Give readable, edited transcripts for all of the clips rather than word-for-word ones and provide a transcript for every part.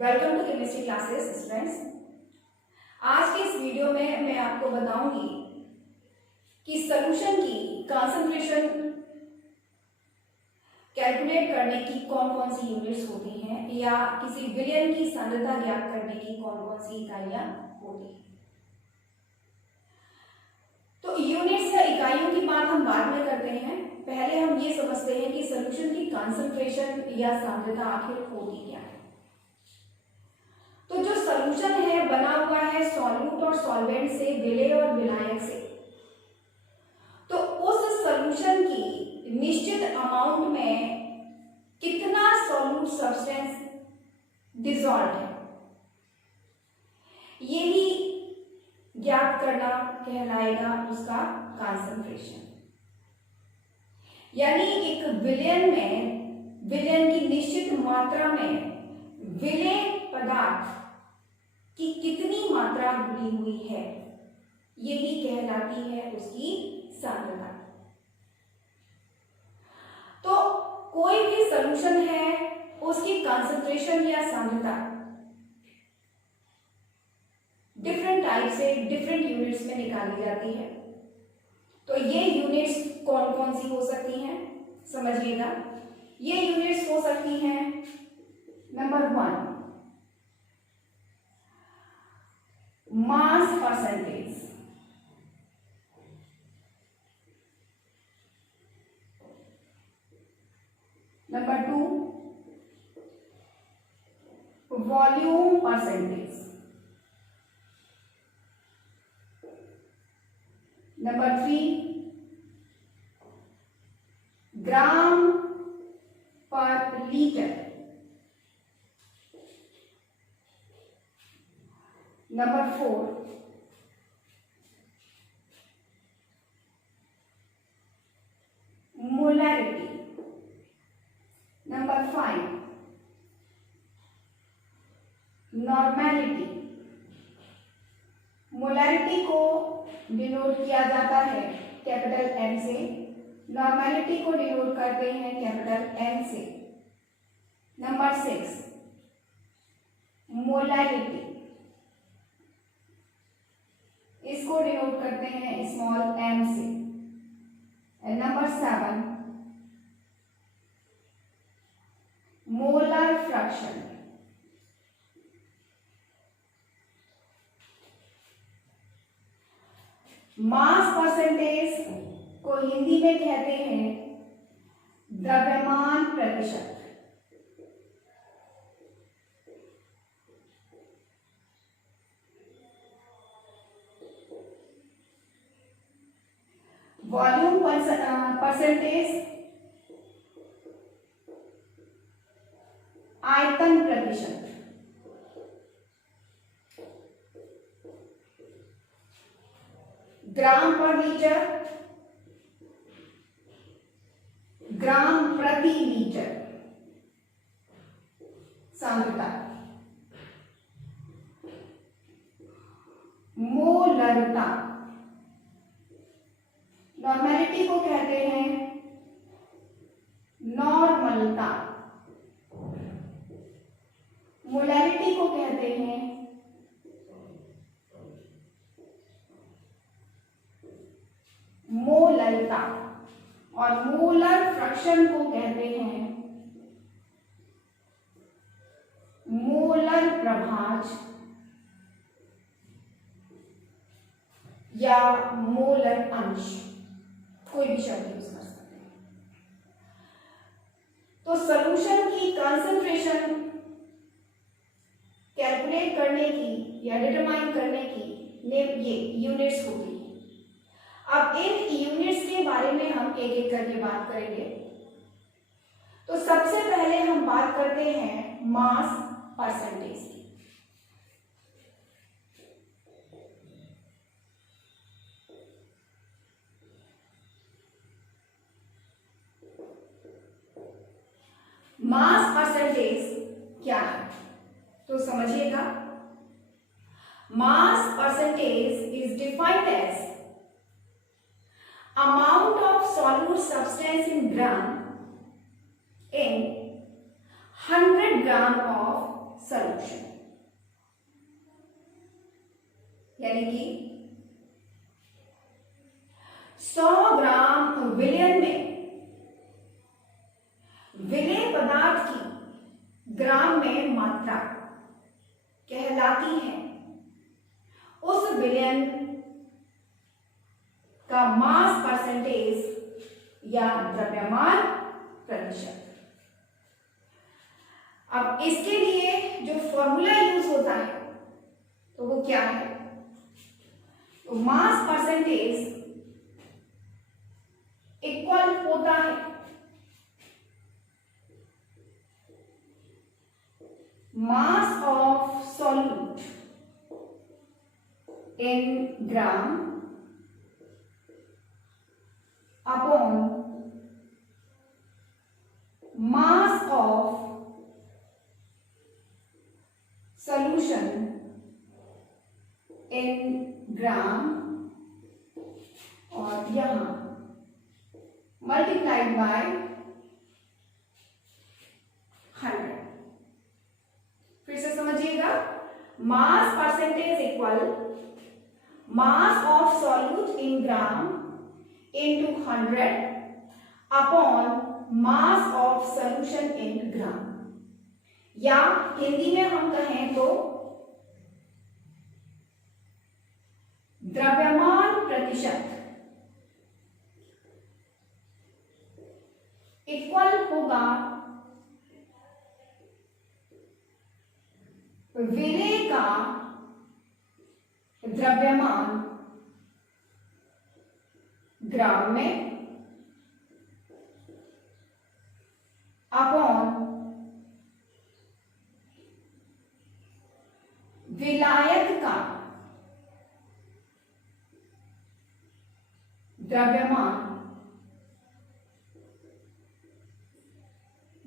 Welcome to chemistry classes students. आज के इस वीडियो में मैं आपको बताऊंगी कि सॉल्यूशन की कंसंट्रेशन कैलकुलेट करने की कौन कौन सी यूनिट्स होती हैं या किसी विलयन की सांद्रता ज्ञात करने की कौन कौन सी इकाइयां होती हैं। तो यूनिट्स या इकाइयों की बात हम बाद में करते हैं। पहले हम ये समझते हैं कि सॉल्यूशन की कंसंट्रेशन या सांद्रता आखिर होती क्या है। तो जो सॉल्यूशन है बना हुआ है सॉल्यूट और सॉल्वेंट से, विलेय और विलायक से। तो उस सॉल्यूशन की निश्चित अमाउंट में कितना सॉल्यूट सब्सटेंस डिसॉल्व है, यही ज्ञात करना कहलाएगा उसका कंसंट्रेशन। यानी एक विलयन में विलयन की निश्चित मात्रा में विलेय पदार्थ की कितनी मात्रा घुली हुई है, यही कहलाती है उसकी सांद्रता। तो कोई भी सॉल्यूशन है उसकी कंसंट्रेशन या सांद्रता डिफरेंट टाइप से डिफरेंट यूनिट्स में निकाली जाती है। तो ये यूनिट्स कौन कौन सी हो सकती हैं समझिएगा। ये यूनिट्स हो सकती हैं number 1 mass percentage, number 2 volume percentage, number 3 ग्राम per litre, number 4 molarity, number 5 normality. Molarity को डिनोट किया जाता है कैपिटल एम से, नॉर्मेलिटी को डिनोट करते हैं कैपिटल एन से। नंबर 6 मोलैरिटी, इसको डिनोट करते हैं स्मॉल एम से। Number 7 molar fraction, mass percentage को हिंदी में कहते हैं द्रव्यमान प्रतिशत। वॉल्यूम परसेंटेज आयतन प्रतिशत। ग्राम पर लीटर, ग्राम प्रति लीटर सांद्रता। मोलरता, नॉर्मेलिटी को कहते हैं नॉर्मलता, मोलैरिटी को कहते हैं मोलरता और मोलर फ्रैक्शन को कहते हैं मोलर प्रभाज या मोलर अंश, कोई भी शब्द यूज कर सकते हैं। तो सॉल्यूशन की कंसंट्रेशन कैलकुलेट करने की या डिटरमाइन करने की ये यूनिट्स होती है। अब इन यूनिट्स के बारे में हम एक एक करके बात करेंगे। तो सबसे पहले हम बात करते हैं मास परसेंटेज की। मास परसेंटेज क्या है तो समझिएगा। Mass percentage is defined as amount of solute substance in gram in 100 gram of solution, यानी कि 100 ग्राम विलयन में विलेय पदार्थ की ग्राम में मात्रा कहलाती है उस विलयन का मास परसेंटेज या द्रव्यमान प्रतिशत। अब इसके लिए जो फॉर्मूला यूज होता है तो वो क्या है? तो मास परसेंटेज इक्वल होता है mass of solute in gram upon mass of solution in gram, और यहां मल्टीप्लाइड बाय 100। फिर से समझिएगा, mass percentage equal mass of solute in gram into 100 upon mass of solution in gram, या हिंदी में हम कहें तो द्रव्यमान प्रतिशत इक्वल होगा विलेय का द्रव्यमान ग्राम में अपॉन विलायक का द्रव्यमान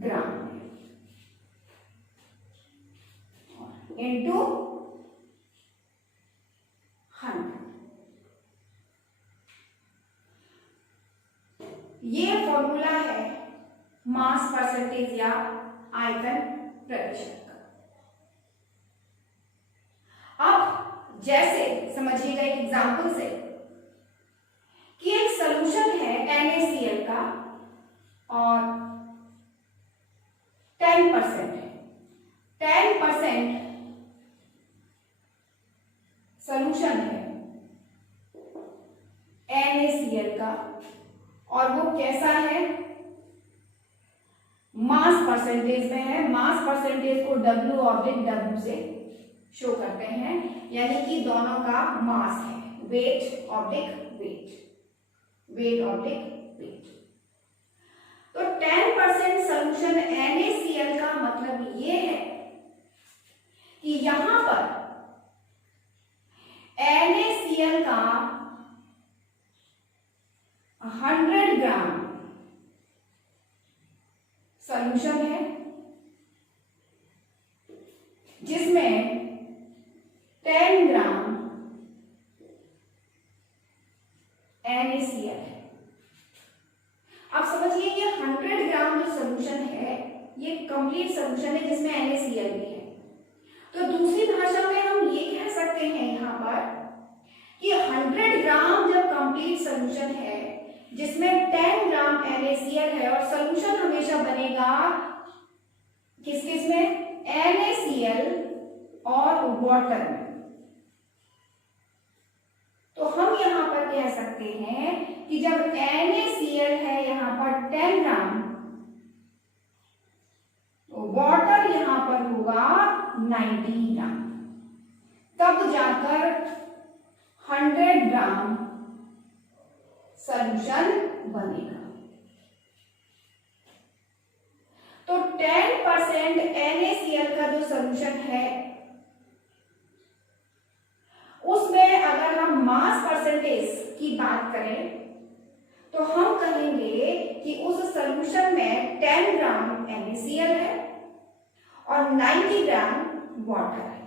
ग्राम में इंटू 100। ये फॉर्मूला है मास परसेंटेज या आयतन प्रतिशत का। अब जैसे समझिएगा एक एग्जांपल से कि एक सॉल्यूशन है NaCl का और 10% है, 10% सॉल्यूशन है NaCl का, और वो कैसा है? मास परसेंटेज में है। मास परसेंटेज को W/W से शो करते हैं, यानी कि दोनों का मास है, वेट/वेट, वेट/वेट। तो 10% सॉल्यूशन NaCl का मतलब ये है कि यहां पर NaCl का 100 ग्राम सॉल्यूशन है, जिसमें 10 ग्राम NaCl है। आप समझिए ये 100 ग्राम जो सॉल्यूशन है ये कंप्लीट सॉल्यूशन है जिसमें NaCl भी है। तो दूसरी भाषा में हम ये कह सकते हैं यहाँ पर कि 100 ग्राम जब कंप्लीट सॉल्यूशन है जिसमें 10 ग्राम NaCl है, और सॉल्यूशन हमेशा बनेगा किस में? NaCl और वाटर में। तो हम यहां पर कह सकते हैं कि जब NaCl है यहां पर 10 ग्राम, तो वाटर यहां पर होगा 90 ग्राम, तब जाकर 100 ग्राम सॉल्यूशन बनेगा। तो 10% NaCl का जो सॉल्यूशन है उसमें अगर हम मास परसेंटेज की बात करें तो हम कहेंगे कि उस सॉल्यूशन में 10 ग्राम NaCl है और 90 ग्राम वाटर है।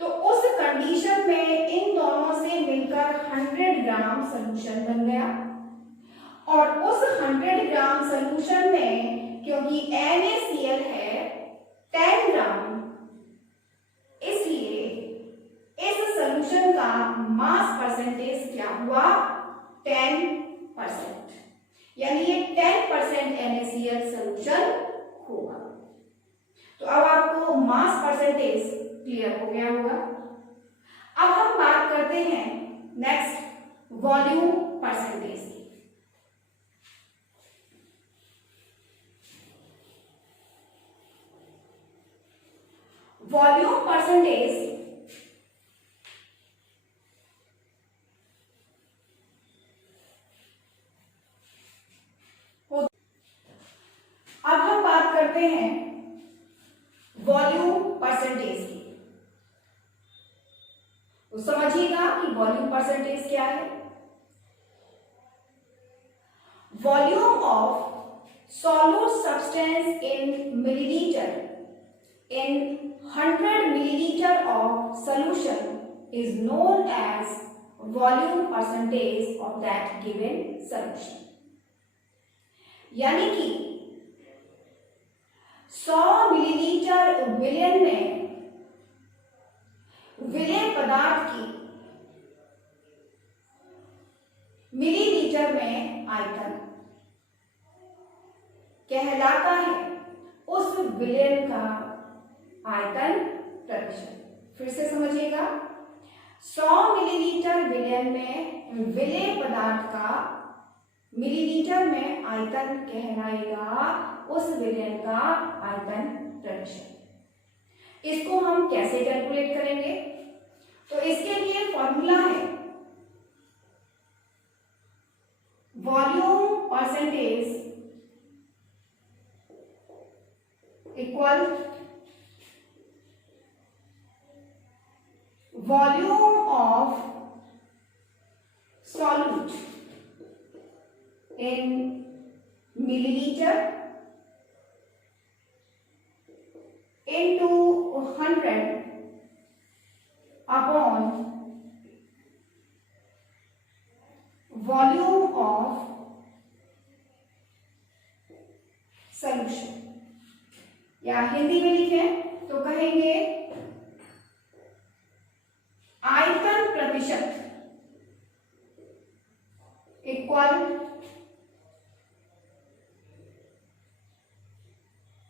तो उस कंडीशन में इन दोनों से मिलकर 100 ग्राम सॉल्यूशन बन गया, और उस 100 ग्राम सॉल्यूशन में क्योंकि NaCl है 10 ग्राम हुआ 10%, यानी ये 10% NaCl सोल्यूशन होगा। तो अब आपको मास परसेंटेज क्लियर हो गया होगा। अब हम बात करते हैं नेक्स्ट वॉल्यूम परसेंटेज की। वॉल्यूम परसेंटेज अब हम बात करते हैं वॉल्यूम परसेंटेज की। तो समझिएगा कि वॉल्यूम परसेंटेज क्या है। Volume of solute substance in millilitre in 100 milliliter of solution is known as volume percentage of that given solution। यानी कि 100 मिलीलीटर विलयन में विलय पदार्थ की मिलीलीटर में आयतन कहलाता है उस विलयन का आयतन प्रतिशत। फिर से समझिएगा, 100 मिलीलीटर विलयन में विलय पदार्थ का मिलीलीटर में आयतन कहलाएगा उस विलयन का आयतन प्रतिशत। इसको हम कैसे कैलकुलेट करेंगे? तो इसके लिए फॉर्मूला है volume percentage equal volume of solute in milliliter into 100 upon volume of solution। या हिंदी में लिखें तो कहेंगे आयतन प्रतिशत इक्वल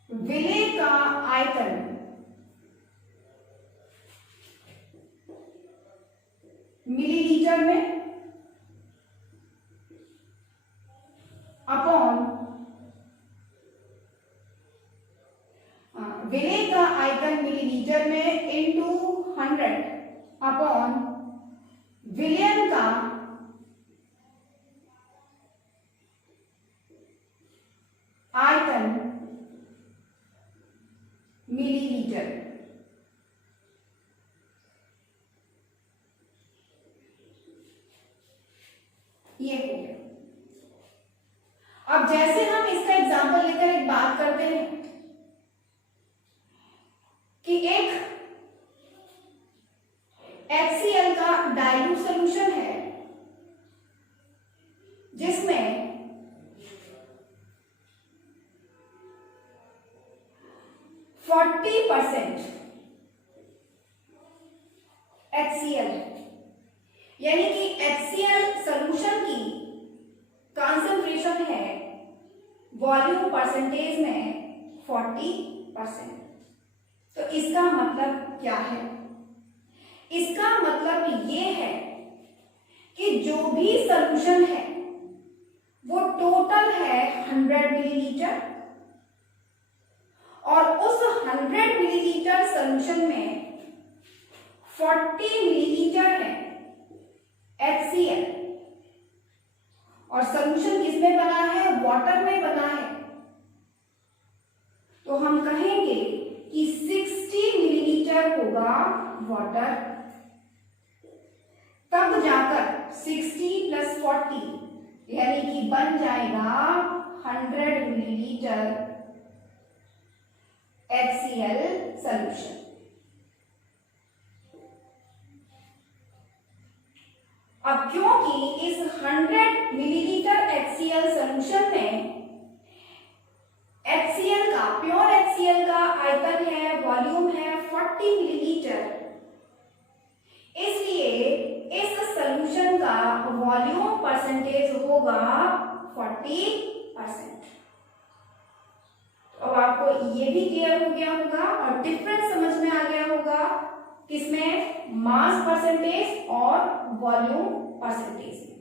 विलय का आयतन मिलीलीटर में अपॉन विलय का आयतन मिलीलीटर में इनटू 100 अपॉन विलयन का आयतन मिलीलीटर। ये हो गया। अब जैसे हम इसका एग्जांपल लेकर एक बात करते हैं कि एक HCl का डाइल्यूट सॉल्यूशन है जिसमें 40% HCl है, यानी कि HCl सॉल्यूशन की कॉन्सेंट्रेशन है वॉल्यूम परसेंटेज में 40%। तो इसका मतलब क्या है? इसका मतलब ये है कि जो भी सॉल्यूशन है वो टोटल है 100 मिलीलीटर और उस 100 मिलीलीटर सॉल्यूशन में 40 मिलीलीटर है HCl और सॉल्यूशन किसमें बना है? वाटर में बना है। तो हम कहेंगे कि 60 मिलीलीटर होगा वाटर, तब जाकर 60 प्लस 40 यानी कि बन जाएगा 100 मिलीलीटर HCl सॉल्यूशन। अब क्योंकि इस 100 मिलीलीटर HCl सॉल्यूशन में HCl का प्योर HCl का आयतन है, वॉल्यूम है 40 मिलीलीटर, इसलिए इस सॉल्यूशन का वॉल्यूम परसेंटेज होगा 40%। अब आपको ये भी क्लियर हो गया होगा और डिफरेंस समझ में आ गया होगा किसमें, मास परसेंटेज और वॉल्यूम परसेंटेज में।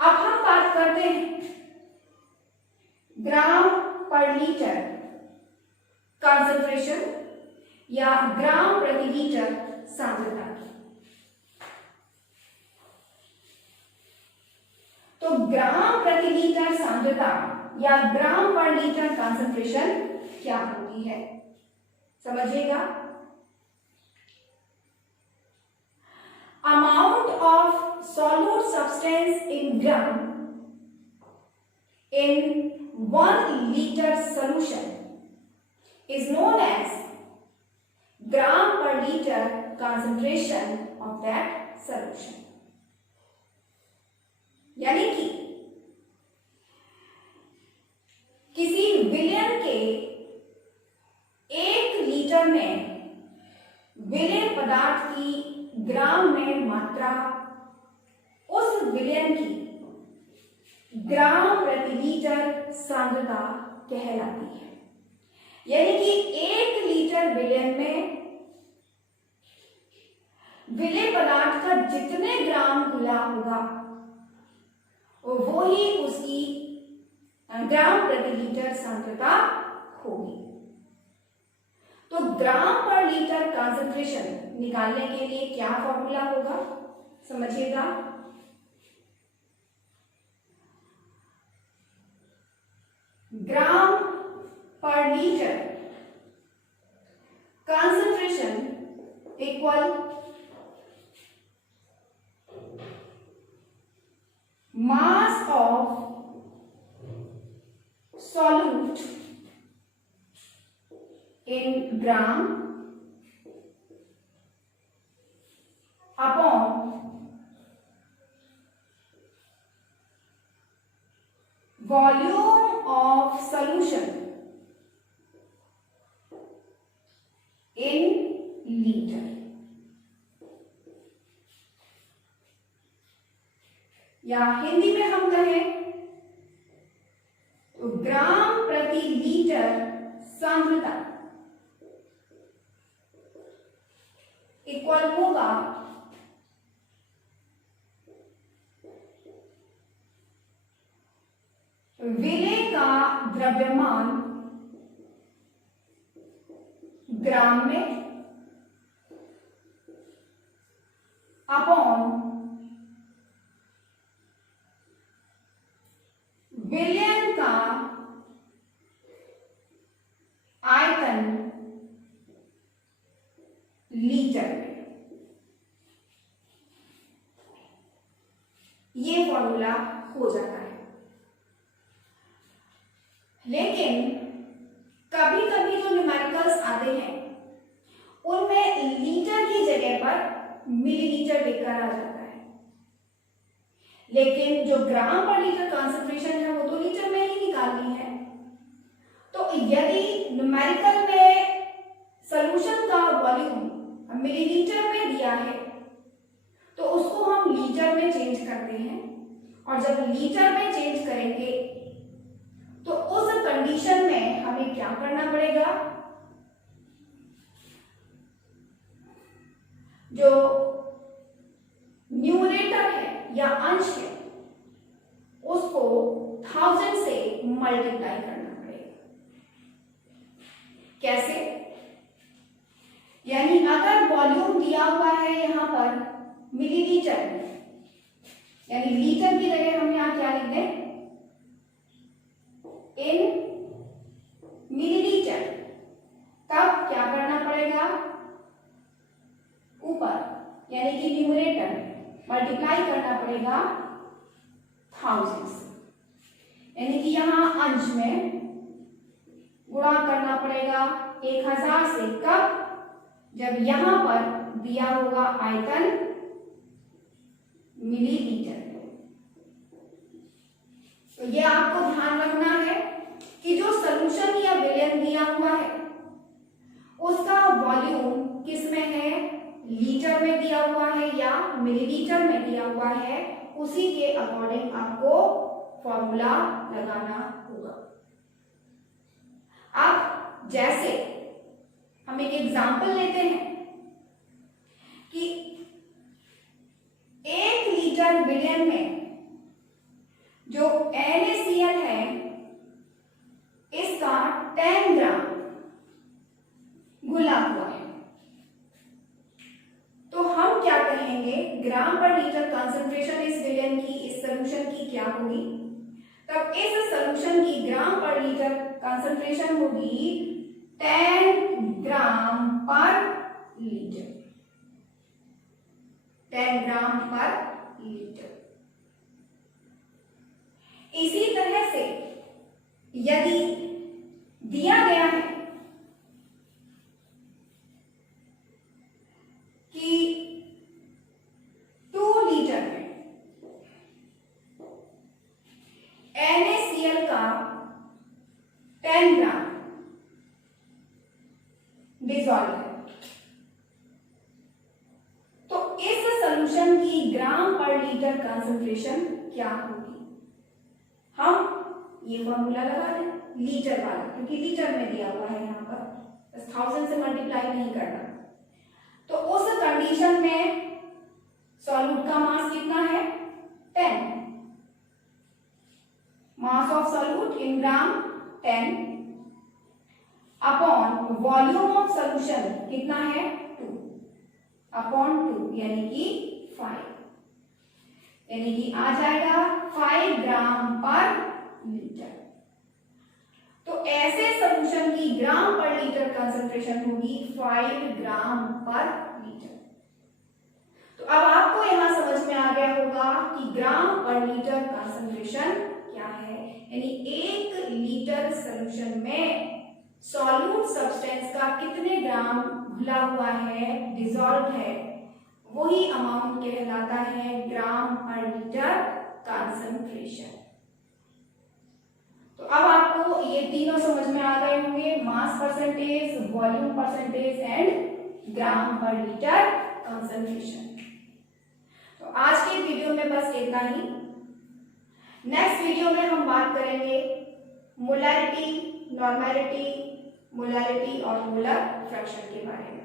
अब हम बात करते हैं ग्राम पर लीटर कंसंट्रेशन या ग्राम प्रति लीटर सांद्रता की। तो ग्राम प्रति लीटर सांद्रता या ग्राम पर लीटर कंसंट्रेशन क्या होती है, समझिएगा। Amount of solute substance in gram in 1 liter solution is known as gram per liter concentration of that solution। यानी कि किसी विलयन के 1 लीटर में विलय पदार्थ की ग्राम में मात्रा उस विलयन की ग्राम प्रति लीटर सांद्रता कहलाती है। यानी कि 1 लीटर विलयन में विलय पदार्थ का जितने ग्राम घुला होगा वो ही उसकी ग्राम प्रति लीटर सांद्रता होगी। तो ग्राम पर लीटर कंसंट्रेशन निकालने के लिए क्या फॉर्मूला होगा, समझिएगा। ग्राम per litre concentration equal mass of solute in gram upon volume of solution in litre. या हिंदी में हम कहें तो ग्राम प्रति लीटर सांद्रता इक्वल होगा विलय का द्रव्यमान ग्राम में अपॉन विलयन का आयतन लीटर में। ये फॉर्मूला हो जाता है। लेकिन कभी कभी जो न्यूमेरिकल्स आते हैं उनमें लीटर की जगह पर मिलीलीटर लिखकर आ जाता है, लेकिन जो ग्राम पर लीटर कंसंट्रेशन है वो तो लीटर में ही निकालनी है। तो यदि न्यूमेरिकल में सॉल्यूशन का वॉल्यूम मिलीलीटर में दिया है तो उसको हम लीटर में चेंज करते हैं, और जब लीटर में चेंज करेंगे तो उस कंडीशन में हमें क्या करना पड़ेगा, जो न्यूमरेटर है या अंश है उसको 1000 से मल्टीप्लाई करना पड़ेगा। कैसे, यानी अगर वॉल्यूम दिया हुआ है यहां पर मिलीलीटर में, यानी लीटर की जगह हम यहां क्या लिख दें, इन मिलीलीटर, तब क्या करना पड़ेगा, ऊपर यानी कि न्यूमरेटर में मल्टीप्लाई करना पड़ेगा 1000 से, यानी कि यहां अंश में गुणा करना पड़ेगा 1000 से। कब, जब यहां पर दिया होगा आयतन मिलीलीटर। तो ये आपको ध्यान रखना है कि जो सॉल्यूशन या विलयन दिया हुआ है उसका वॉल्यूम किस में है, लीटर में दिया हुआ है या मिलीलीटर में दिया हुआ है, उसी के अकॉर्डिंग आपको फॉर्मूला लगाना होगा। अब जैसे हम एक एग्जांपल लेते हैं कि 1 लीटर विलयन में जो NaCl है इसका 10 ग्राम घुला हुआ है, तो हम क्या कहेंगे, ग्राम पर लीटर कंसंट्रेशन इस विलयन की, इस सॉल्यूशन की क्या होगी, तब इस सॉल्यूशन की ग्राम पर लीटर कंसंट्रेशन होगी 10 ग्राम पर लीटर, 10 ग्राम पर लीटर। इसी तरह से यदि दिया गया है कि 2 लीटर में NaCl का 10 ग्राम डिसॉल्व है, तो इस सॉल्यूशन की ग्राम पर लीटर कंसंट्रेशन क्या होगी। हम ये फॉर्मूला लगा दें लीटर वाला, क्योंकि लीटर में दिया हुआ है, यहां पर 1000 से मल्टीप्लाई नहीं करना। तो उस कंडीशन में सॉल्यूट का मास कितना है, 10, मास of solute in gram 10 upon volume of solution कितना है, 2 अपॉन 2 यानी कि 5, यानी कि आ जाएगा 5 ग्राम पर लीटर। तो ऐसे सॉल्यूशन की ग्राम पर लीटर कंसंट्रेशन होगी 5 ग्राम पर लीटर। तो अब आपको यहां समझ में आ गया होगा कि ग्राम पर लीटर कंसंट्रेशन क्या है, यानी 1 लीटर सॉल्यूशन में सॉल्यूट सब्सटेंस का कितने ग्राम घुला हुआ है, डिसॉल्व है, वही अमाउंट कहलाता है ग्राम पर लीटर कंसंट्रेशन। तो अब आपको ये तीनों समझ में आ गए होंगे, mass percentage, volume percentage and gram per litre concentration. तो आज के वीडियो में बस इतना ही। नेक्स्ट वीडियो में हम बात करेंगे मोलैरिटी, नॉर्मेलिटी, मोलैरिटी और मोलर फ्रैक्शन के बारे में।